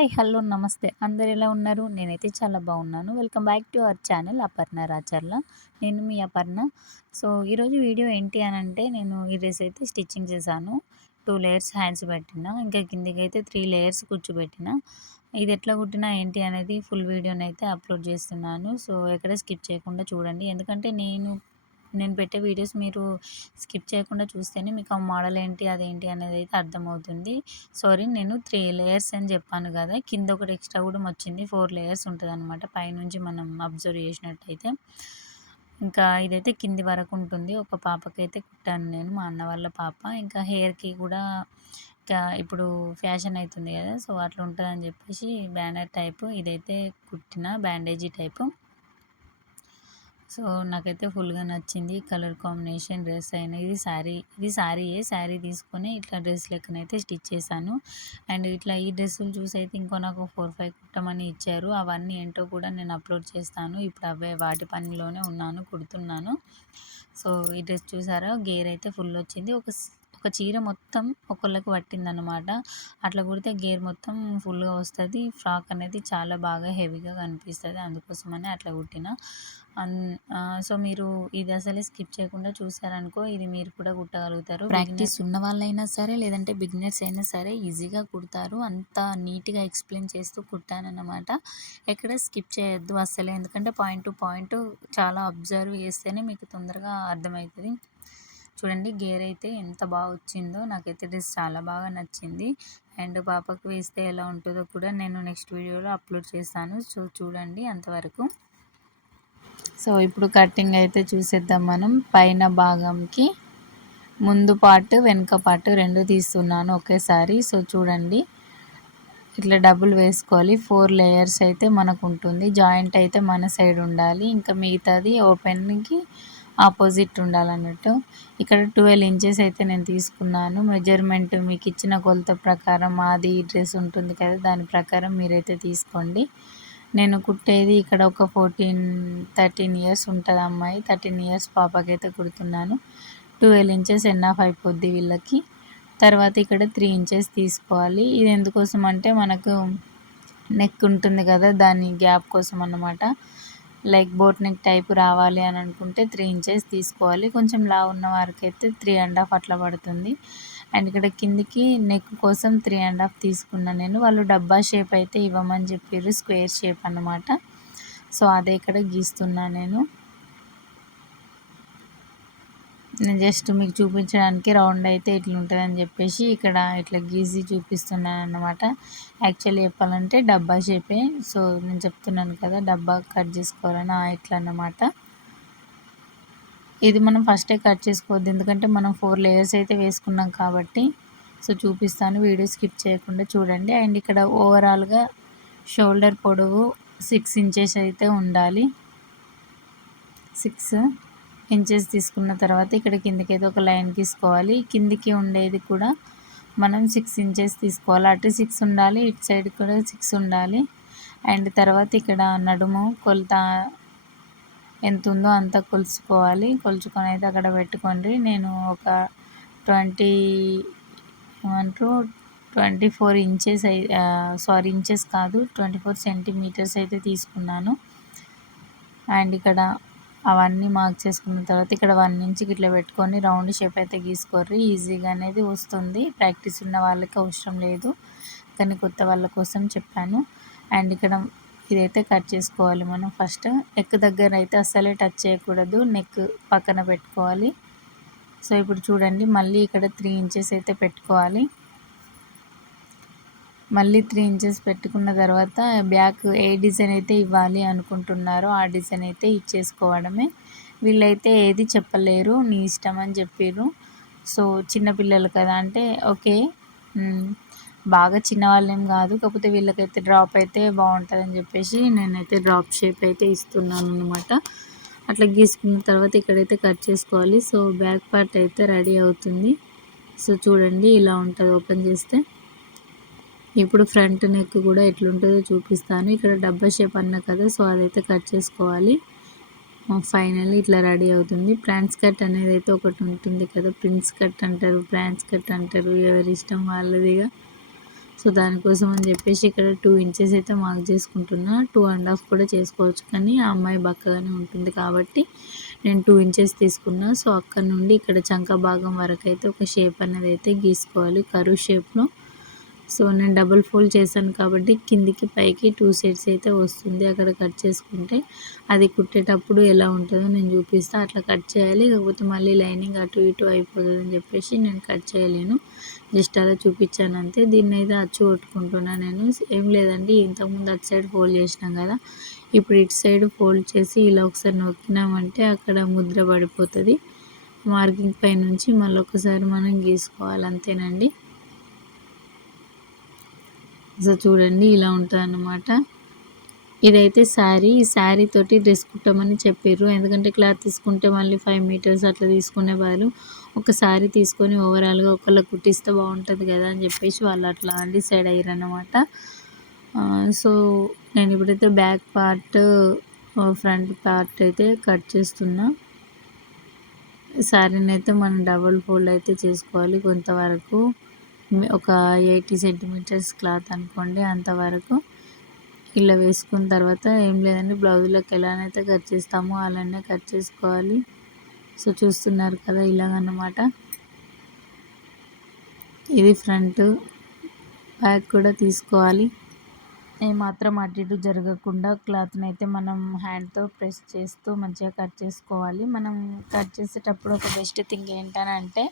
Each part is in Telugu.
హాయ్! హలో! నమస్తే. అందరూ ఎలా ఉన్నారు? నేనైతే చాలా బాగున్నాను. Welcome back to our channel Aparna Racharla. నేను మీ అపర్ణ. సో, ఈరోజు వీడియో ఏంటి అనంటే నేను ఈ డ్రెస్ అయితే స్టిచ్చింగ్ చేశాను. 2 లేయర్స్ హ్యాండ్స్ పెట్టిన. ఇంకా కిందకైతే 3 లేయర్స్ కూర్చోబెట్టిన. ఇది ఎట్లా కుట్టినా ఏంటి అనేది ఫుల్ వీడియోనైతే అప్లోడ్ చేస్తున్నాను. సో, ఎక్కడ స్కిప్ చేయకుండా చూడండి. ఎందుకంటే నేను పెట్టే వీడియోస్ మీరు స్కిప్ చేయకుండా చూస్తేనే మీకు ఆ మోడల్ ఏంటి, అదేంటి అనేదైతే అర్థమవుతుంది. సారీ, నేను 3 లేయర్స్ అని చెప్పాను కదా! కింద ఒకటి ఎక్స్ట్రా కూడా వచ్చింది. 4 లేయర్స్ ఉంటదనమాట పైనుంచి మనం అబ్జర్వ్ చేసినట్టయితే. ఇంకా ఇదైతే కింది వరకు ఉంటుంది. ఒక పాపకైతే కుట్టాను నేను, మా అన్న వాళ్ళ పాప. ఇంకా హెయిర్‌కి కూడా ఇప్పుడు ఫ్యాషన్ అయితుంది కదా! సో, అట్లా ఉంటదని చెప్పేసి బ్యానర్ టైపు ఇదైతే కుట్టిన, బ్యాండేజీ టైపు. సో, నాకైతే ఫుల్‌గా నచ్చింది. కలర్ కాంబినేషన్ డ్రెస్ అయినా ఇది శారీయే. శారీ తీసుకొని ఇట్లా డ్రెస్ లెక్కనైతే స్టిచ్ చేశాను. అండ్ ఇట్లా ఈ డ్రెస్సులు చూసైతే ఇంకో నాకు 4, 5 కుట్టమని ఇచ్చారు. అవన్నీ ఏంటో కూడా నేను అప్లోడ్ చేస్తాను. ఇప్పుడు వాటి పనిలోనే ఉన్నాను, కుడుతున్నాను. సో, ఈ డ్రెస్ చూసారా, గేర్ అయితే ఫుల్ వచ్చింది. ఒక చీర మొత్తం ఒకళ్ళకి పట్టిందనమాట. అట్లా కుడితే గేర్ మొత్తం ఫుల్‌గా వస్తది. ఫ్రాక్ అనేది చాలా బాగా హెవీగా కనిపిస్తది. అందుకోసమని అట్లా కుట్టిన. సో, మీరు ఇది అసలే స్కిప్ చేయకుండా చూసారనుకో, ఇది మీరు కూడా కుట్టగలుగుతారు. ప్రాక్టీస్ ఉన్న వాళ్ళైనా సరే, లేదంటే బిగినర్స్ అయినా సరే ఈజీగా కుడతారు. అంత నీట్‌గా ఎక్స్‌ప్లెయిన్ చేస్తూ కుట్టానన్నమాట. ఎక్కడ స్కిప్ చేయొద్దు అస్సలే. ఎందుకంటే పాయింట్ టు పాయింట్ చాలా అబ్జర్వ్ చేస్తేనే మీకు తొందరగా అర్థమవుతది. చూడండి, గేర్ అయితే ఎంత బాగా వచ్చిందో. నాకైతే డ్రెస్ చాలా బాగా నచ్చింది. అండ్ పాపకు వేస్తే ఎలా ఉంటుందో కూడా నేను నెక్స్ట్ వీడియోలో అప్లోడ్ చేస్తాను. సో, చూడండి అంతవరకు. సో, ఇప్పుడు కటింగ్ అయితే చూసేద్దాం మనం. పైన భాగంకి ముందు పార్ట్, వెనుక పార్ట్ 2 తీస్తున్నాను ఒకేసారి. సో, చూడండి, ఇట్లా డబుల్ వేసుకోవాలి. 4 లేయర్స్ అయితే మనకు ఉంటుంది. జాయింట్ అయితే మన సైడ్ ఉండాలి. ఇంకా మిగతాది ఓపెన్‌కి ఆపోజిట్ ఉండాలన్నట్టు. ఇక్కడ 12 ఇంచెస్ అయితే నేను తీసుకున్నాను. మెజర్మెంట్ మీకు ఇచ్చిన కొలత ప్రకారం అది డ్రెస్ ఉంటుంది కదా, దాని ప్రకారం మీరైతే తీసుకోండి. నేను కుట్టేది ఇక్కడ ఒక 13 ఇయర్స్ ఉంటుంది అమ్మాయి. 13 ఇయర్స్ పాపకైతే కుడుతున్నాను. 12 ఇంచెస్ ఎన్‌ఆఫ్ అయిపోద్ది వీళ్ళకి. తర్వాత ఇక్కడ 3 ఇంచెస్ తీసుకోవాలి. ఇది ఎందుకోసం అంటే మనకు నెక్ ఉంటుంది కదా, దాని గ్యాప్ కోసం అన్నమాట. లైక్ బోట్ నెక్ టైప్ రావాలి అని అనుకుంటే 3 ఇంచెస్ తీసుకోవాలి. కొంచెం లావు ఉన్న వారికైతే 3½ అట్లా పడుతుంది. అండ్ ఇక్కడ కిందికి నెక్ కోసం 3½ తీసుకున్నాను నేను. వాళ్ళు డబ్బా షేప్ అయితే ఇవ్వమని చెప్పారు, స్క్వేర్ షేప్ అన్నమాట. సో, అదే ఇక్కడ గీస్తున్నాను నేను జస్ట్ మీకు చూపించడానికి. రౌండ్ అయితే ఇట్లా ఉంటుందని చెప్పేసి ఇక్కడ ఇట్లా గీసి చూపిస్తున్నాను అన్నమాట. యాక్చువల్లీ చెప్పాలంటే డబ్బా షేపే. సో, నేను చెప్తున్నాను కదా, డబ్బా కట్ చేసుకోవాలని ఇట్లా అన్నమాట. ఇది మనం ఫస్టే కట్ చేసుకోవద్దు, ఎందుకంటే మనం 4 లేయర్స్ అయితే వేసుకున్నాం కాబట్టి. సో, చూపిస్తాను, వీడియో స్కిప్ చేయకుండా చూడండి. అండ్ ఇక్కడ ఓవరాల్గా షోల్డర్ పొడవు 6 ఇంచెస్ అయితే ఉండాలి. 6 ఇంచెస్ తీసుకున్న తర్వాత ఇక్కడ కిందకైతే ఒక లైన్ గీసుకోవాలి. కిందికి ఉండేది కూడా మనం 6 ఇంచెస్ తీసుకోవాలి. అటు 6 ఉండాలి, ఇటు సైడ్ కూడా 6 ఉండాలి. అండ్ తర్వాత ఇక్కడ నడుము కొలత ఎంత ఉందో అంత కొలుచుకోవాలి. కొలుచుకొని అయితే అక్కడ పెట్టుకోండి. నేను ఒక 24 ఇంచెస్ ఇంచెస్ కాదు, 24 సెంటీమీటర్స్ అయితే తీసుకున్నాను. అండ్ ఇక్కడ అవన్నీ మార్క్ చేసుకున్న తర్వాత ఇక్కడ 1 ఇంచ్కి ఇట్లా పెట్టుకొని రౌండ్ షేప్ అయితే గీసుకోర్రి. ఈజీగా అనేది వస్తుంది. ప్రాక్టీస్ ఉన్న వాళ్ళకి అవసరం లేదు, కానీ కొత్త వాళ్ళ కోసం చెప్పాను. అండ్ ఇక్కడ ఇదైతే కట్ చేసుకోవాలి మనం. ఫస్ట్ నెక్ దగ్గర అయితే అస్సలే టచ్ చేయకూడదు, నెక్ పక్కన పెట్టుకోవాలి. సో, ఇప్పుడు చూడండి, మళ్ళీ ఇక్కడ 3 ఇంచెస్ అయితే పెట్టుకోవాలి. మళ్ళీ 3 ఇంచెస్ పెట్టుకున్న తర్వాత బ్యాక్ ఏ డిజైన్ అయితే ఇవ్వాలి అనుకుంటున్నారో ఆ డిజైన్ అయితే ఇచ్చేసుకోవడమే. వీళ్ళైతే ఏది చెప్పలేరు, నీ ఇష్టం అని చెప్పిర్రు. సో, చిన్నపిల్లలు కదా అంటే ఓకే, బాగా చిన్నవాళ్ళేం కాదు, కాకపోతే వీళ్ళకైతే డ్రాప్ అయితే బాగుంటుందని చెప్పేసి నేనైతే డ్రాప్ షేప్ అయితే ఇస్తున్నాను అనమాట. అట్లా గీసుకున్న తర్వాత ఇక్కడైతే కట్ చేసుకోవాలి. సో, బ్యాక్ పార్ట్ అయితే రెడీ అవుతుంది. సో, చూడండి, ఇలా ఉంటుంది ఓపెన్ చేస్తే. ఇప్పుడు ఫ్రంట్ నెక్ కూడా ఎట్లుంటుందో చూపిస్తాను. ఇక్కడ డబ్బా షేప్ అన్నా కదా, సో అదైతే కట్ చేసుకోవాలి. ఫైనల్లీ ఇట్లా రెడీ అవుతుంది. ప్లాన్స్ కట్ అనేది అయితే ఒకటి ఉంటుంది కదా, ప్రిన్స్ కట్ అంటారు, ప్లాన్స్ కట్ అంటారు, ఎవరి ఇష్టం వాళ్ళదిగా. సో దానికోసం అని చెప్పేసి ఇక్కడ 2 ఇంచెస్ అయితే మార్క్ చేసుకుంటున్నా. 2.5 కూడా చేసుకోవచ్చు, కానీ ఆ అమ్మాయి బక్కగానే ఉంటుంది కాబట్టి నేను 2 ఇంచెస్ తీసుకున్నా. సో అక్కడ నుండి ఇక్కడ చంక భాగం వరకు అయితే ఒక షేప్ అనేది అయితే గీసుకోవాలి కర్వ్ షేప్లో. సో నేను డబుల్ ఫోల్డ్ చేశాను కాబట్టి కిందికి పైకి 2 సైడ్స్ అయితే వస్తుంది. అక్కడ కట్ చేసుకుంటే అది కుట్టేటప్పుడు ఎలా ఉంటుందో నేను చూపిస్తా. అట్లా కట్ చేయాలి, కాకపోతే మళ్ళీ లైనింగ్ అటు ఇటు అయిపోతుంది అని చెప్పేసి నేను కట్ చేయలేను. జస్ట్ అలా చూపించాను అంతే. దీన్ని అయితే అచ్చు కొట్టుకుంటున్నాను నేను. ఏం లేదండి, ఇంతకుముందు అటు సైడ్ ఫోల్డ్ చేసినాం కదా, ఇప్పుడు ఇటు సైడ్ ఫోల్డ్ చేసి ఇలా ఒకసారి నొక్కినామంటే అక్కడ ముద్ర పడిపోతుంది. మార్కింగ్ పై నుంచి మళ్ళీ ఒకసారి మనం గీసుకోవాలి, అంతేనండి. సో చూడండి ఇలా ఉంటుంది అన్నమాట. ఇదైతే శారీ, ఈ శారీ తోటి డ్రెస్ కుట్టమని చెప్పారు. ఎందుకంటే క్లాత్ తీసుకుంటే మళ్ళీ 5 మీటర్స్ అట్లా తీసుకునే వాళ్ళు ఒక శారీ తీసుకొని ఓవరాల్గా ఒకళ్ళకి కుట్టిస్తే బాగుంటుంది కదా అని చెప్పేసి వాళ్ళు అట్లా డిసైడ్ అయ్యారు అన్నమాట. సో నేను ఇప్పుడైతే బ్యాక్ పార్ట్ ఫ్రంట్ పార్ట్ అయితే కట్ చేస్తున్నా. శారీని అయితే మనం డబుల్ ఫోల్డ్ అయితే చేసుకోవాలి కొంతవరకు, ఒక 80 సెంటీమీటర్స్ క్లాత్ అనుకోండి, అంతవరకు ఇలా వేసుకున్న తర్వాత ఏం లేదండి, బ్లౌజ్లోకి ఎలానైతే కట్ చేస్తామో అలానే కట్ చేసుకోవాలి. సో చూస్తున్నారు కదా, ఇలాగన్నమాట. ఇది ఫ్రంట్, బ్యాక్ కూడా తీసుకోవాలి. ఏమాత్రం అటు ఇటు జరగకుండా క్లాత్ని అయితే మనం హ్యాండ్తో ప్రెస్ చేస్తూ మంచిగా కట్ చేసుకోవాలి. మనం కట్ చేసేటప్పుడు ఒక బెస్ట్ థింగ్ ఏంటనంటే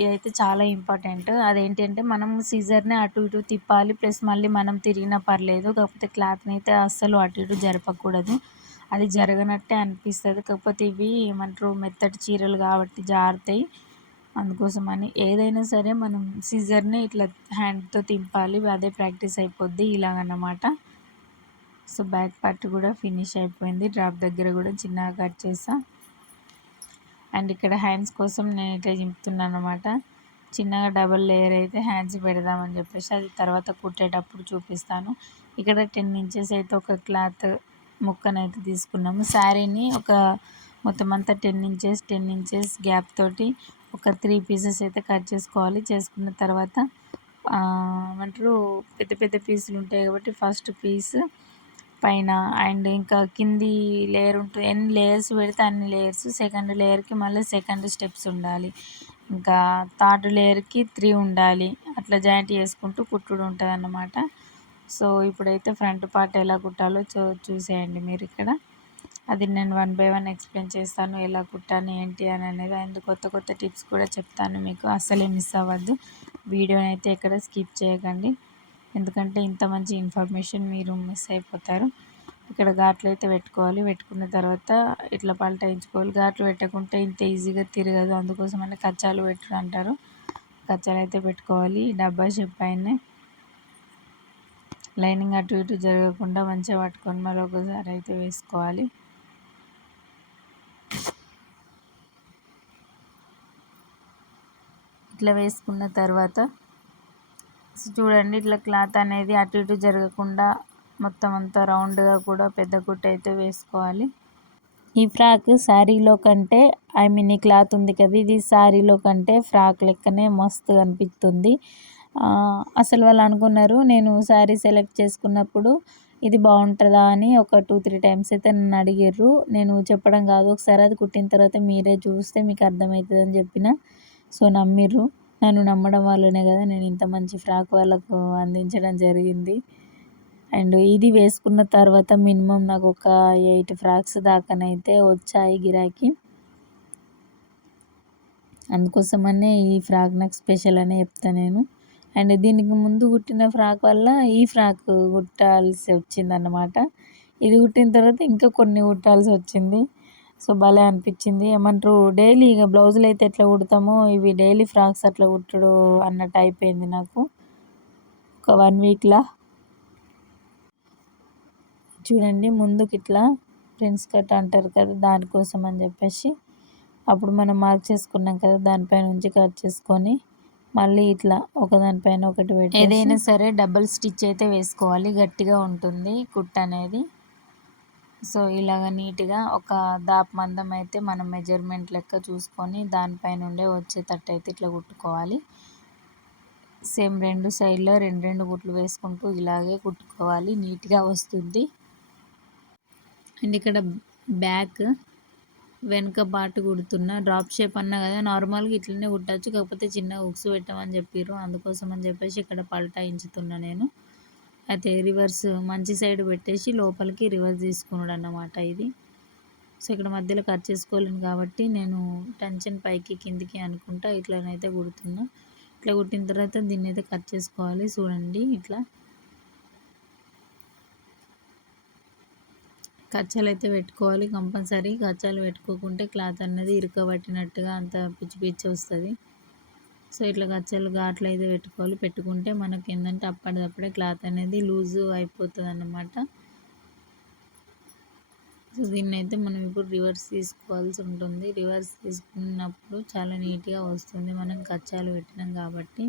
ఇదైతే చాలా ఇంపార్టెంట్. అదేంటి అంటే మనం సీజర్ని అటు ఇటు తిప్పాలి, ప్లస్ మళ్ళీ మనం తిరిగినా పర్లేదు, కాకపోతే క్లాత్ని అయితే అస్సలు అటు ఇటు జరపకూడదు. అది జరగనట్టే అనిపిస్తుంది, కాకపోతే ఇవి ఏమంటారు మెత్తటి చీరలు కాబట్టి జారుతాయి. అందుకోసమని ఏదైనా సరే మనం సీజర్ని ఇట్లా హ్యాండ్తో తింపాలి, అదే ప్రాక్టీస్ అయిపోద్ది ఇలాగన్నమాట. సో బ్యాక్ పార్ట్ కూడా ఫినిష్ అయిపోయింది. డ్రాప్ దగ్గర కూడా చిన్నగా కట్ చేసా. అండ్ ఇక్కడ హ్యాండ్స్ కోసం నేను ఇట్లా చింపుతున్నాను అనమాట. చిన్నగా డబల్ లేయర్ అయితే హ్యాండ్స్ పెడదామని చెప్పేసి అది తర్వాత కుట్టేటప్పుడు చూపిస్తాను. ఇక్కడ 10 ఇంచెస్ అయితే ఒక క్లాత్ ముక్కనైతే తీసుకున్నాము. శారీని ఒక మొత్తం అంతా 10 ఇంచెస్ గ్యాప్ తోటి ఒక 3 పీసెస్ అయితే కట్ చేసుకోవాలి. చేసుకున్న తర్వాత ఏమంటారు పెద్ద పెద్ద పీసులు ఉంటాయి కాబట్టి ఫస్ట్ పీస్ పైన అండ్ ఇంకా కింది లేయర్ ఉంటుంది, ఎన్ని లేయర్స్ పెడితే అన్ని లేయర్స్. సెకండ్ లేయర్కి మళ్ళీ సెకండ్ స్టెప్స్ ఉండాలి, ఇంకా థర్డ్ లేయర్కి 3 ఉండాలి. అట్లా జాయింట్ చేసుకుంటూ కుట్టుడు ఉంటుంది అన్నమాట. సో ఇప్పుడైతే ఫ్రంట్ పార్ట్ ఎలా కుట్టాలో చూసేయండి మీరు ఇక్కడ. అది నేను 1 బై 1 ఎక్స్ప్లెయిన్ చేస్తాను, ఎలా కుట్టాను ఏంటి అని అనేది. అండ్ కొత్త కొత్త టిప్స్ కూడా చెప్తాను మీకు, అస్సలే మిస్ అవ్వద్దు. వీడియోని అయితే ఎక్కడ స్కిప్ చేయకండి, ఎందుకంటే ఇంత మంచి ఇన్ఫర్మేషన్ మీరు మిస్ అయిపోతారు. ఇక్కడ ఘాట్లు అయితే పెట్టుకోవాలి, పెట్టుకున్న తర్వాత ఇట్లా పల్టాయించుకోవాలి. ఘాట్లు పెట్టకుంటే ఇంత ఈజీగా తిరగదు, అందుకోసమని కచ్చాలు పెట్టుడు అంటారు. కచ్చాలు అయితే పెట్టుకోవాలి. డబ్బా షేప్ పైన లైనింగ్ అటు ఇటు జరగకుండా మంచిగా పట్టుకొని మరొకసారి అయితే వేసుకోవాలి. ఇట్లా వేసుకున్న తర్వాత చూడండి, ఇట్లా క్లాత్ అనేది అటు ఇటు జరగకుండా మొత్తం అంతా రౌండ్గా కూడా పెద్ద కుట్టు అయితే వేసుకోవాలి. ఈ ఫ్రాక్ శారీలో కంటే ఈ క్లాత్ ఉంది కదా, ఇది శారీలో కంటే ఫ్రాక్ లెక్కనే మస్తు అనిపిస్తుంది. అసలు వాళ్ళు అనుకున్నారు, నేను శారీ సెలెక్ట్ చేసుకున్నప్పుడు ఇది బాగుంటుందా అని ఒక 2-3 టైమ్స్ అయితే నన్ను అడిగారు. నేను చెప్పడం కాదు, ఒకసారి అది కుట్టిన తర్వాత మీరే చూస్తే మీకు అర్థమవుతుంది అని చెప్పిన. సో నమ్మిర్రు. నన్ను నమ్మడం వల్లనే కదా నేను ఇంత మంచి ఫ్రాక్ వాళ్ళకు అందించడం జరిగింది. అండ్ ఇది వేసుకున్న తర్వాత మినిమం నాకు ఒక 8 ఫ్రాక్స్ దాకానైతే వచ్చాయి గిరాకీ. అందుకోసమనే ఈ ఫ్రాక్ నాకు స్పెషల్ అనే చెప్తాను నేను. అండ్ దీనికి ముందు కుట్టిన ఫ్రాక్ వల్ల ఈ ఫ్రాక్ కుట్టాల్సి వచ్చిందన్నమాట. ఇది కుట్టిన తర్వాత ఇంకా కొన్ని కుట్టాల్సి వచ్చింది. సో భలే అనిపించింది. ఏమంటారు డైలీ ఇక బ్లౌజులు అయితే ఎట్లా కుడతామో ఇవి డైలీ ఫ్రాక్స్ అట్లా కుట్టుడు అన్నట్టు అయిపోయింది నాకు ఒక 1 వీక్లా. చూడండి ముందుకి ఇట్లా ప్రిన్స్ కట్ అంటారు కదా, దానికోసం అని చెప్పేసి అప్పుడు మనం మార్క్ చేసుకున్నాం కదా, దానిపైన నుంచి కట్ చేసుకొని మళ్ళీ ఇట్లా ఒకదానిపైన ఒకటి పెట్టి ఏదైనా సరే డబల్ స్టిచ్ అయితే వేసుకోవాలి, గట్టిగా ఉంటుంది కుట్ అనేది. సో ఇలాగ నీట్గా ఒక దాపు మందం అయితే మనం మెజర్మెంట్ లెక్క చూసుకొని దానిపైన ఉండే వచ్చేటట్టు అయితే ఇట్లా కుట్టుకోవాలి. సేమ్ రెండు సైడ్లో రెండు రెండు కుట్లు వేసుకుంటూ ఇలాగే కుట్టుకోవాలి, నీట్గా వస్తుంది. అండ్ ఇక్కడ బ్యాక్ వెనుక పార్ట్ కుడుతున్నా. డ్రాప్ షేప్ అన్నా కదా, నార్మల్గా ఇట్లనే కుట్టచ్చు, కాకపోతే చిన్న ఉక్స్ పెట్టమని చెప్పారు, అందుకోసం అని చెప్పేసి ఇక్కడ పల్టాయించుతున్నా నేను. అయితే రివర్స్ మంచి సైడ్ పెట్టేసి లోపలికి రివర్స్ తీసుకున్నాడు అన్నమాట ఇది. సో ఇక్కడ మధ్యలో కట్ చేసుకోలేను కాబట్టి నేను టెన్షన్ పైకి కిందికి అనుకుంటా ఇట్లనైతే కుడుతున్నా. ఇట్లా కుట్టిన తర్వాత దీన్ని అయితే కట్ చేసుకోవాలి. చూడండి, ఇట్లా కచ్చాలు అయితే పెట్టుకోవాలి కంపల్సరీ. కచ్చాలు పెట్టుకోకుంటే క్లాత్ అన్నది ఇరుకబట్టినట్టుగా అంత పిచ్చి పిచ్చి వస్తుంది. సో ఇట్లా కచ్చాలు ఘాట్లు అయితే పెట్టుకోవాలి. పెట్టుకుంటే మనకి ఏంటంటే అప్పటిదప్పుడే క్లాత్ అనేది లూజు అయిపోతుంది అన్నమాట. సో దీన్ని అయితే మనం ఇప్పుడు రివర్స్ తీసుకోవాల్సి ఉంటుంది. రివర్స్ తీసుకున్నప్పుడు చాలా నీట్గా వస్తుంది, మనం కచ్చాలు పెట్టినాం కాబట్టి.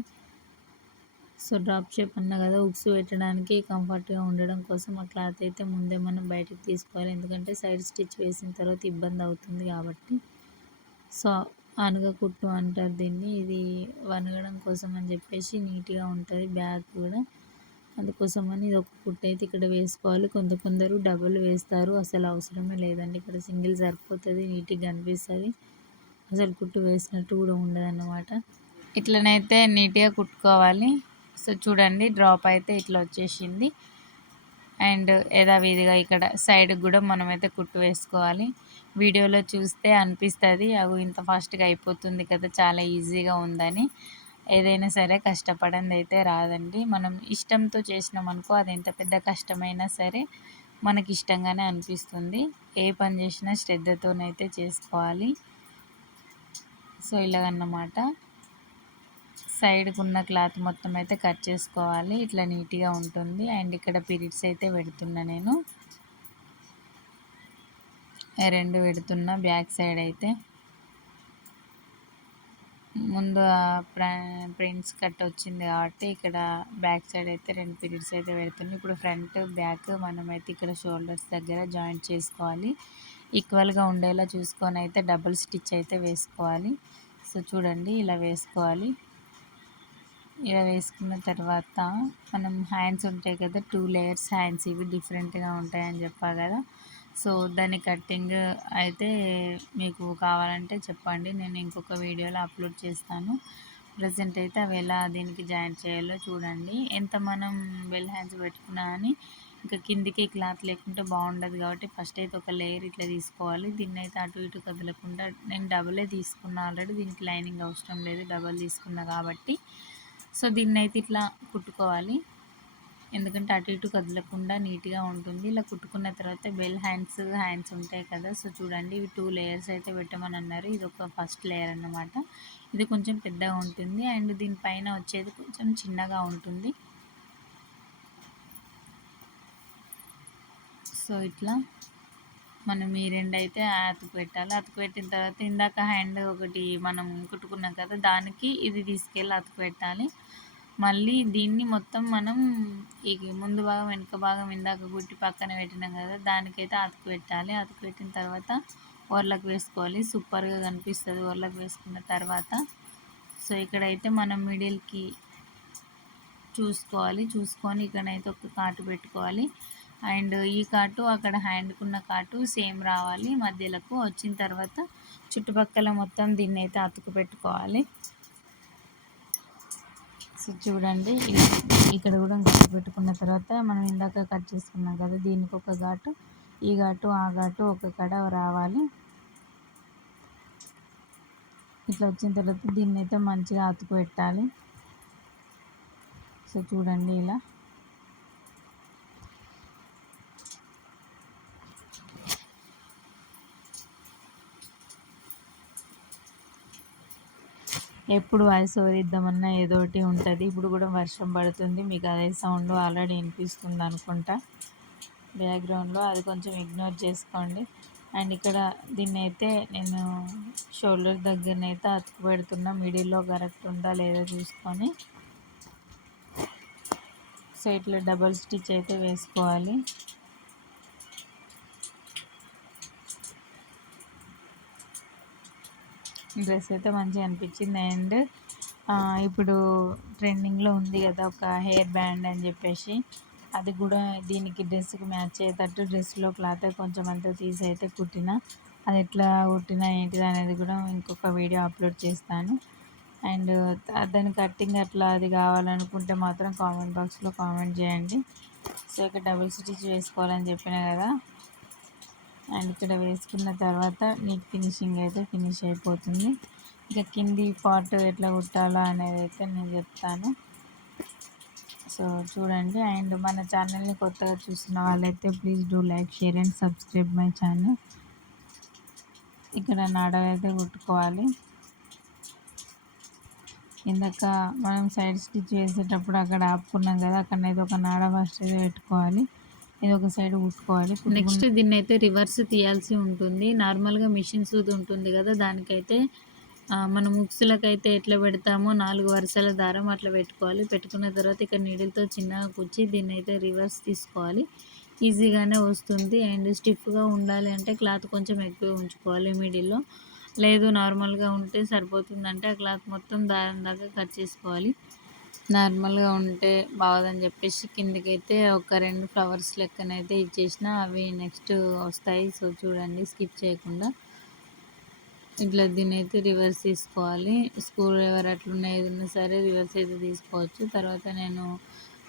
సో డ్రాప్ షేప్ అన్నా కదా, ఉక్స్ పెట్టడానికి కంఫర్ట్గా ఉండడం కోసం ఆ క్లాత్ అయితే ముందే మనం బయటకు తీసుకోవాలి, ఎందుకంటే సైడ్ స్టిచ్ వేసిన తర్వాత ఇబ్బంది అవుతుంది కాబట్టి. సో అనగ కుట్టు అంటారు దీన్ని. ఇది వనగడం కోసం అని చెప్పేసి నీట్గా ఉంటుంది బ్యాగ్ కూడా, అందుకోసమని ఇది ఒక కుట్టు అయితే ఇక్కడ వేసుకోవాలి. కొందరు డబుల్ వేస్తారు, అసలు అవసరమే లేదండి, ఇక్కడ సింగిల్ సరిపోతుంది, నీట్గా కనిపిస్తుంది, అసలు కుట్టు వేసినట్టు కూడా ఉండదన్నమాట. ఇట్లనైతే నీట్గా కుట్టుకోవాలి. సో చూడండి, డ్రాప్ అయితే ఇట్లా వచ్చేసింది. అండ్ యథావిధిగా ఇక్కడ సైడ్ కూడా మనమైతే కుట్టు వేసుకోవాలి. వీడియోలో చూస్తే అనిపిస్తుంది అవి ఇంత ఫాస్ట్గా అయిపోతుంది కదా, చాలా ఈజీగా ఉందని. ఏదైనా సరే కష్టపడింది అయితే రాదండి. మనం ఇష్టంతో చేసినామనుకో అది ఎంత పెద్ద కష్టమైనా సరే మనకి ఇష్టంగానే అనిపిస్తుంది. ఏ పని చేసినా శ్రద్ధతోనైతే చేసుకోవాలి. సో ఇలాగన్నమాట, సైడ్కు ఉన్న క్లాత్ మొత్తం అయితే కట్ చేసుకోవాలి, ఇట్లా నీట్గా ఉంటుంది. అండ్ ఇక్కడ పీరియడ్స్ అయితే పెడుతున్నా నేను, రెండు పెడుతున్నా. బ్యాక్ సైడ్ అయితే ముందు ప్రింట్స్ కట్ వచ్చింది కాబట్టి ఇక్కడ బ్యాక్ సైడ్ అయితే రెండు పీరియడ్స్ అయితే పెడుతున్నాయి. ఇప్పుడు ఫ్రంట్ బ్యాక్ మనమైతే ఇక్కడ షోల్డర్స్ దగ్గర జాయింట్ చేసుకోవాలి. ఈక్వల్గా ఉండేలా చూసుకొని అయితే డబుల్ స్టిచ్ అయితే వేసుకోవాలి. సో చూడండి, ఇలా వేసుకోవాలి. ఇలా వేసుకున్న తర్వాత మనం హ్యాండ్స్ ఉంటాయి కదా, 2 లేయర్స్ హ్యాండ్స్, ఇవి డిఫరెంట్గా ఉంటాయని చెప్పా కదా. సో దాని కటింగ్ అయితే మీకు కావాలంటే చెప్పండి, నేను ఇంకొక వీడియోలో అప్లోడ్ చేస్తాను. ప్రజెంట్ అయితే అవి ఎలా దీనికి జాయింట్ చేయాలో చూడండి. ఎంత మనం బెల్ హ్యాండ్స్ పెట్టుకున్నా అని ఇంకా కిందికి క్లాత్ లేకుంటే బాగుండదు కాబట్టి ఫస్ట్ అయితే ఒక లేయర్ ఇట్లా తీసుకోవాలి. దీన్ని అయితే అటు ఇటు కదలకుండా, నేను డబులే తీసుకున్నా ఆల్రెడీ, దీనికి లైనింగ్ అవసరం లేదు, డబల్ తీసుకున్నా కాబట్టి. సో దీన్ని అయితే ఇట్లా కుట్టుకోవాలి, ఎందుకంటే అటు ఇటు కదలకుండా నీట్గా ఉంటుంది. ఇలా కుట్టుకున్న తర్వాత బెల్ హ్యాండ్స్ ఉంటాయి కదా. సో చూడండి, ఇవి 2 లేయర్స్ అయితే పెట్టమని అన్నారు. ఇది ఒక ఫస్ట్ లేయర్ అన్నమాట. ఇది కొంచెం పెద్దగా ఉంటుంది అండ్ దీనిపైన వచ్చేది కొంచెం చిన్నగా ఉంటుంది. సో ఇట్లా మనం ఈ రెండు అయితే అతుకు పెట్టాలి. అతుకు పెట్టిన తర్వాత ఇందాక హ్యాండ్ ఒకటి మనం కుట్టుకున్నాం కదా, దానికి ఇది తీసుకెళ్ళి అతుకు పెట్టాలి. మళ్ళీ దీన్ని మొత్తం మనం ఈ ముందు భాగం వెనుక భాగం ఇందాక కుట్టి పక్కన పెట్టినాం కదా, దానికైతే అతుకు పెట్టాలి. అతుకు పెట్టిన తర్వాత ఓర్లకు వేసుకోవాలి, సూపర్గా కనిపిస్తుంది ఓర్లకు వేసుకున్న తర్వాత. సో ఇక్కడైతే మనం మిడిల్కి చూసుకొని ఇక్కడైతే ఒక కాటు పెట్టుకోవాలి. అండ్ ఈ కాటు అక్కడ హ్యాండ్కున్న కాటు సేమ్ రావాలి మధ్యలోకి వచ్చిన తర్వాత చుట్టుపక్కల మొత్తం దీన్ని అయితే అతుకు పెట్టుకోవాలి. సో చూడండి, ఇక్కడ కూడా ఘాటు పెట్టుకున్న తర్వాత మనం ఇందాక కట్ చేసుకున్నాం కదా, దీనికి ఒక ఘాటు, ఈ ఘాటు ఆ ఘాటు ఒక కడ రావాలి. ఇట్లా వచ్చిన తర్వాత దీన్ని అయితే మంచిగా అతుకు పెట్టాలి. సో చూడండి, ఇలా ఎప్పుడు వాయిస్ ఓవర్ ఇద్దామన్నా ఏదో ఒకటి ఉంటుంది. ఇప్పుడు కూడా వర్షం పడుతుంది, మీకు అదే సౌండ్ ఆల్రెడీ వినిపిస్తుంది అనుకుంటా బ్యాక్గ్రౌండ్లో, అది కొంచెం ఇగ్నోర్ చేసుకోండి. అండ్ ఇక్కడ దీన్ని అయితే నేను షోల్డర్ దగ్గరనైతే అతుకు పెడుతున్నా, మిడిల్లో కరెక్ట్ ఉందా లేదా చూసుకొని. సో ఇట్లా డబల్ స్టిచ్ అయితే వేసుకోవాలి. డ్రెస్ అయితే మంచిగా అనిపించింది. అండ్ ఇప్పుడు ట్రెండింగ్లో ఉంది కదా ఒక హెయిర్ బ్యాండ్ అని చెప్పేసి, అది కూడా దీనికి డ్రెస్కి మ్యాచ్ అయ్యేటట్టు డ్రెస్లో క్లాత్ కొంచెం అంతా తీసి అయితే కుట్టిన. అది ఎట్లా కుట్టినా ఏంటిది అనేది కూడా ఇంకొక వీడియో అప్లోడ్ చేస్తాను. అండ్ దాని కట్టింగ్ అట్లా అది కావాలనుకుంటే మాత్రం కామెంట్ బాక్స్లో కామెంట్ చేయండి. సో ఇక్కడ డబుల్ స్టిచ్ వేసుకోవాలని చెప్పిన కదా, అండ్ ఇక్కడ వేసుకున్న తర్వాత నీట్ ఫినిషింగ్ అయితే ఫినిష్ అయిపోతుంది. ఇక కింది పార్ట్ ఎట్లా కుట్టాలో అనేది అయితే నేను చెప్తాను. సో చూడండి. అండ్ మన ఛానల్ని కొత్తగా చూస్తున్న వాళ్ళైతే please do like, share and subscribe my channel. ఇక్కడ నాడలైతే కుట్టుకోవాలి. ఇందాక మనం సైడ్ స్టిచ్ వేసేటప్పుడు అక్కడ ఆపుకున్నాం కదా, అక్కడనైతే ఒక నాడ ఫస్ట్ అయితే పెట్టుకోవాలి. ఇది ఒక సైడ్ కుట్టుకోవాలి. నెక్స్ట్ దీన్ని అయితే రివర్స్ తీయాల్సి ఉంటుంది. నార్మల్గా మిషన్ సూది ఉంటుంది కదా, దానికైతే మనం ఉక్సులకైతే ఎట్లా పెడతామో 4 వరుసల దారం అట్లా పెట్టుకోవాలి. పెట్టుకున్న తర్వాత ఇక్కడ నీడిల్తో చిన్నగా కుచ్చి దీన్ని అయితే రివర్స్ తీసుకోవాలి. ఈజీగానే వస్తుంది. అండ్ స్టిఫ్గా ఉండాలి అంటే క్లాత్ కొంచెం ఎక్కువ ఉంచుకోవాలి మిడిల్లో. లేదు నార్మల్గా ఉంటే సరిపోతుందంటే ఆ క్లాత్ మొత్తం దారం దాకా కట్ చేసుకోవాలి. నార్మల్గా ఉంటే బాగోదని చెప్పేసి కిందకైతే ఒక 2 ఫ్లవర్స్ లెక్కనైతే ఇచ్చేసిన, అవి నెక్స్ట్ వస్తాయి. సో చూడండి స్కిప్ చేయకుండా. ఇట్లా దీన్ని అయితే రివర్స్ తీసుకోవాలి. స్క్రూ డ్రైవర్ అట్లున్న ఏదైనా సరే రివర్స్ అయితే తీసుకోవచ్చు. తర్వాత నేను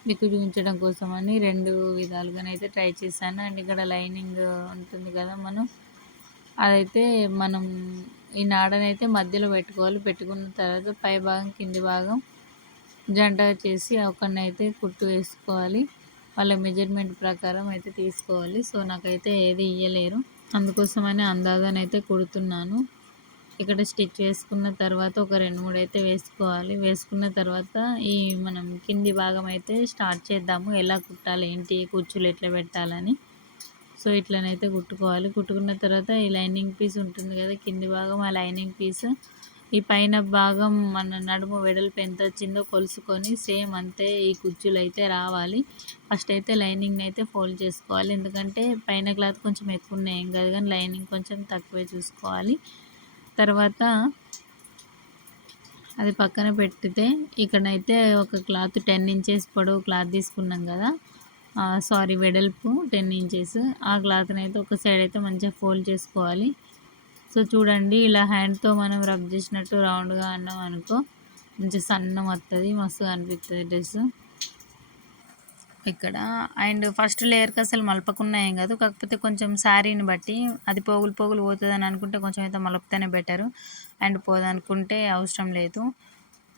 మీకు చూపించడం కోసమని 2 విధాలుగానైతే ట్రై చేశాను. అండ్ ఇక్కడ లైనింగ్ ఉంటుంది కదా, అదైతే మనం ఈ నాడనైతే మధ్యలో పెట్టుకోవాలి. పెట్టుకున్న తర్వాత పై భాగం కింది భాగం జంటగా చేసి ఒకరినైతే కుట్టు వేసుకోవాలి. వాళ్ళ మెజర్మెంట్ ప్రకారం అయితే తీసుకోవాలి. సో నాకైతే ఏది ఇయ్యలేరు, అందుకోసమని అందాజనైతే కుడుతున్నాను. ఇక్కడ స్టిచ్ వేసుకున్న తర్వాత ఒక 2-3 అయితే వేసుకోవాలి. వేసుకున్న తర్వాత ఈ మనం కింది భాగం అయితే స్టార్ట్ చేద్దాము, ఎలా కుట్టాలి ఏంటి, కుచ్చులు ఎట్లా పెట్టాలని. సో ఇట్లనైతే కుట్టుకోవాలి. కుట్టుకున్న తర్వాత ఈ లైనింగ్ పీస్ ఉంటుంది కదా కింది భాగం, ఆ లైనింగ్ పీస్ ఈ పైన భాగం మన నడుము వెడల్పు ఎంత వచ్చిందో కొలుసుకొని సేమ్ అంతే ఈ కుచ్చులు అయితే రావాలి. ఫస్ట్ అయితే లైనింగ్ని అయితే ఫోల్డ్ చేసుకోవాలి. ఎందుకంటే పైన క్లాత్ కొంచెం ఎక్కువ ఉన్నాయి ఏం కాదు, కానీ లైనింగ్ కొంచెం తక్కువే చూసుకోవాలి. తర్వాత అది పక్కన పెట్టితే ఇక్కడైతే ఒక క్లాత్ 10 ఇంచెస్ పొడవు క్లాత్ తీసుకున్నాం కదా, సారీ వెడల్పు 10 ఇంచెస్. ఆ క్లాత్ని అయితే ఒక సైడ్ అయితే మంచిగా ఫోల్డ్ చేసుకోవాలి. సో చూడండి ఇలా హ్యాండ్తో మనం రబ్ చేసినట్టు రౌండ్గా అన్నాం అనుకో మంచిగా సన్నం వస్తుంది, మస్తుగా అనిపిస్తుంది డ్రెస్ ఇక్కడ. అండ్ ఫస్ట్ లేయర్కి అసలు మలపకున్నా ఏం కాదు, కాకపోతే కొంచెం శారీని బట్టి అది పోగులు పోగులు పోతుంది అని అనుకుంటే కొంచెం అయితే మలపితేనే బెటరు. అండ్ పోదనుకుంటే అవసరం లేదు.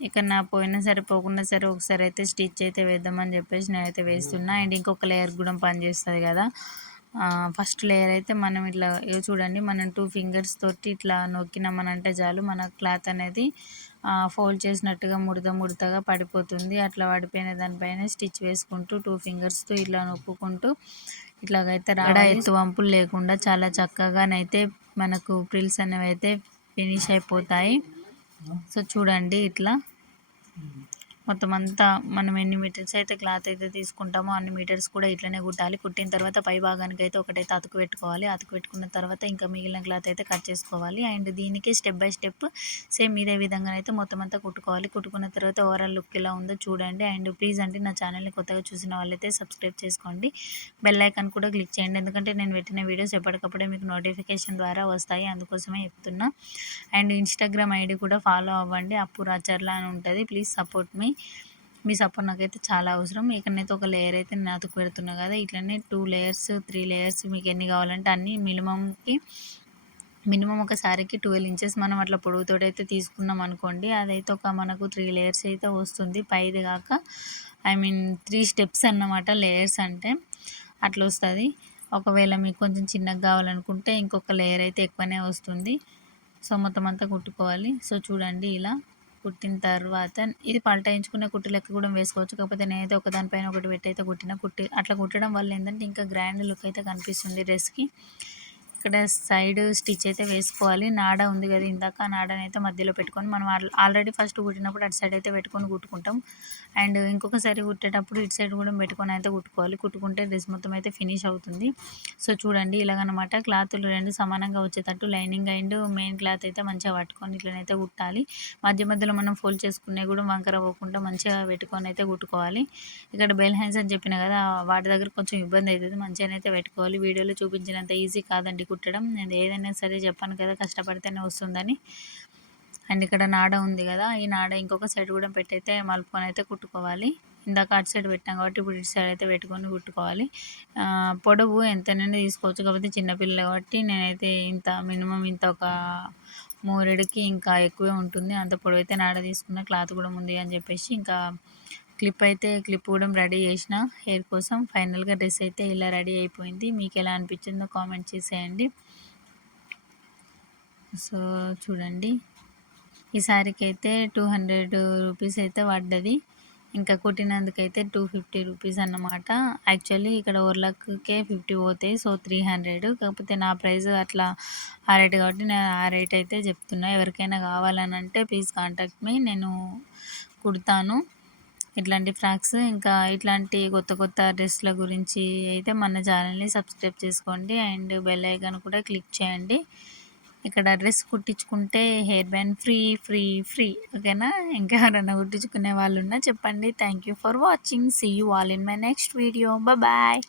ఇక్కడ నా పోయినా సరే పోకున్నా సరే ఒకసారి అయితే స్టిచ్ అయితే వేద్దామని చెప్పేసి నేనైతే వేస్తున్నా. అండ్ ఇంకొక లేయర్ కూడా పనిచేస్తుంది కదా. ఫస్ట్ లేయర్ అయితే మనం ఇట్లా చూడండి, మనం 2 ఫింగర్స్ తోటి ఇట్లా నొక్కినామనంటే చాలు మన క్లాత్ అనేది ఫోల్డ్ చేసినట్టుగా ముడతగా పడిపోతుంది. అట్లా పడిపోయిన దానిపైన స్టిచ్ వేసుకుంటూ 2 ఫింగర్స్తో ఇట్లా నొక్కుకుంటూ ఇట్లాగైతే ఎత్తు వంపులు లేకుండా చాలా చక్కగానైతే మనకు ప్రిల్స్ అనేవి అయితే ఫినిష్ అయిపోతాయి. సో చూడండి ఇట్లా మొత్తం అంతా మనం ఎన్ని మీటర్స్ అయితే క్లాత్ అయితే తీసుకుంటామో అన్ని మీటర్స్ కూడా ఇట్లనే కుట్టాలి. కుట్టిన తర్వాత పై భాగానికి అయితే ఒకటైతే అతుకు పెట్టుకోవాలి. అతుకు పెట్టుకున్న తర్వాత ఇంకా మిగిలిన క్లాత్ అయితే కట్ చేసుకోవాలి. అండ్ దీనికి స్టెప్ బై స్టెప్ సేమ్ ఇదే విధంగా అయితే మొత్తం అంతా కుట్టుకోవాలి. కుట్టుకున్న తర్వాత ఓవరాల్ లుక్ ఎలా ఉందో చూడండి. అండ్ ప్లీజ్ అంటే నా ఛానల్ని కొత్తగా చూసిన వాళ్ళైతే సబ్స్క్రైబ్ చేసుకోండి, బెల్ ఐకాన్ కూడా క్లిక్ చేయండి. ఎందుకంటే నేను పెట్టిన వీడియోస్ ఎప్పటికప్పుడే మీకు నోటిఫికేషన్ ద్వారా వస్తాయి, అందుకోసమే చెప్తున్నా. అండ్ ఇన్స్టాగ్రామ్ ఐడి కూడా ఫాలో అవ్వండి, అప్పురాచర్ల అని ఉంటుంది. ప్లీజ్ సపోర్ట్ మీ సపోర్ట్ నాకైతే చాలా అవసరం. ఇక్కడనైతే ఒక లేయర్ అయితే నేను అతుకు పెడుతున్నా కదా, ఇట్లనే 2 లేయర్స్ 3 లేయర్స్ మీకు ఎన్ని కావాలంటే అన్ని మినిమం ఒక సారీకి 12 ఇంచెస్ మనం అట్లా పొడవుతోటి అయితే తీసుకున్నాం అనుకోండి, అదైతే ఒక మనకు 3 లేయర్స్ అయితే వస్తుంది. పైది కాక 3 స్టెప్స్ అన్నమాట లేయర్స్ అంటే అట్లా వస్తుంది. ఒకవేళ మీకు కొంచెం చిన్నగా కావాలనుకుంటే ఇంకొక లేయర్ అయితే ఎక్కువనే వస్తుంది. సో మొత్తం అంతా కుట్టుకోవాలి. సో చూడండి ఇలా కుట్టిన తర్వాత ఇది పల్టాయించుకునే కుట్టు లెక్క కూడా వేసుకోవచ్చు. కాకపోతే నేనైతే ఒకదానిపైన ఒకటి పెట్టి అయితే అట్లా కుట్టడం వల్ల ఏంటంటే ఇంకా గ్రాండ్ లుక్ అయితే కనిపిస్తుంది డ్రెస్కి. ఇక్కడ సైడ్ స్టిచ్ అయితే వేసుకోవాలి. నాడ ఉంది కదా ఇందాక, ఆ నాడనైతే మధ్యలో పెట్టుకొని మనం ఆల్రెడీ ఫస్ట్ కుట్టినప్పుడు అటు సైడ్ అయితే పెట్టుకొని కుట్టుకుంటాం. అండ్ ఇంకొకసారి కుట్టేటప్పుడు ఇటు సైడ్ కూడా పెట్టుకొని అయితే కుట్టుకోవాలి. కుట్టుకుంటే డ్రెస్ మొత్తం అయితే ఫినిష్ అవుతుంది. సో చూడండి ఇలాగనమాట క్లాతులు రెండు సమానంగా వచ్చేటట్టు లైనింగ్ అండ్ మెయిన్ క్లాత్ అయితే మంచిగా పట్టుకొని ఇట్లనైతే కుట్టాలి. మధ్య మధ్యలో మనం ఫోల్డ్ చేసుకునే కూడా వంకర అవ్వకుండా మంచిగా పెట్టుకొని అయితే కుట్టుకోవాలి. ఇక్కడ బెల్ హ్యాండ్స్ అని చెప్పిన కదా, వాటి దగ్గర కొంచెం ఇబ్బంది అవుతుంది. మంచిగానైతే పెట్టుకోవాలి. వీడియోలో చూపించినంత ఈజీ కాదండి కుట్టడం. నేను ఏదైనా సరే చెప్పాను కదా, కష్టపడితేనే వస్తుందని. అండ్ ఇక్కడ నాడ ఉంది కదా, ఈ నాడ ఇంకొక సైడ్ కూడా పెట్టయితే మలుపుకొని అయితే కుట్టుకోవాలి. ఇందాక అటు సైడ్ పెట్టాం కాబట్టి ఇప్పుడు ఇటు సైడ్ అయితే పెట్టుకొని కుట్టుకోవాలి. పొడవు ఎంతైనా తీసుకోవచ్చు, కాకపోతే చిన్నపిల్లలు కాబట్టి నేనైతే ఇంత మినిమం ఇంత ఒక మూరెడికి ఇంకా ఎక్కువే ఉంటుంది. అంత పొడవైతే నాడ తీసుకున్న, క్లాత్ కూడా ఉంది అని చెప్పేసి ఇంకా క్లిప్ కూడా రెడీ చేసిన హెయిర్ కోసం. ఫైనల్గా డ్రెస్ అయితే ఇలా రెడీ అయిపోయింది. మీకు ఎలా అనిపించిందో కామెంట్ చేసేయండి. సో చూడండి ఈ శారీకి అయితే 200 రూపీస్ అయితే పడ్డది. ఇంకా కుట్టినందుకైతే 250 రూపీస్ అన్నమాట. యాక్చువల్లీ ఇక్కడ ఓర్లక్కే 50 పోతాయి, సో 300. కాకపోతే నా ప్రైస్ అట్లా ఆ రేట్ కాబట్టి నేను ఆ రేట్ అయితే చెప్తున్నా. ఎవరికైనా కావాలని అంటే ప్లీజ్ కాంటాక్ట్ మీ, నేను కుడతాను ఇట్లాంటి ఫ్రాక్స్. ఇంకా ఇట్లాంటి కొత్త కొత్త డ్రెస్ల గురించి అయితే మన ఛానల్ని సబ్స్క్రైబ్ చేసుకోండి అండ్ బెల్ ఐకాన్ కూడా క్లిక్ చేయండి. ఇక్కడ డ్రెస్ కుట్టించుకుంటే hair band free free free, ఓకేనా? ఇంకా ఎవరైనా కుట్టించుకునే వాళ్ళు ఉన్నా చెప్పండి. Thank you for watching. See you all in my next video. Bye.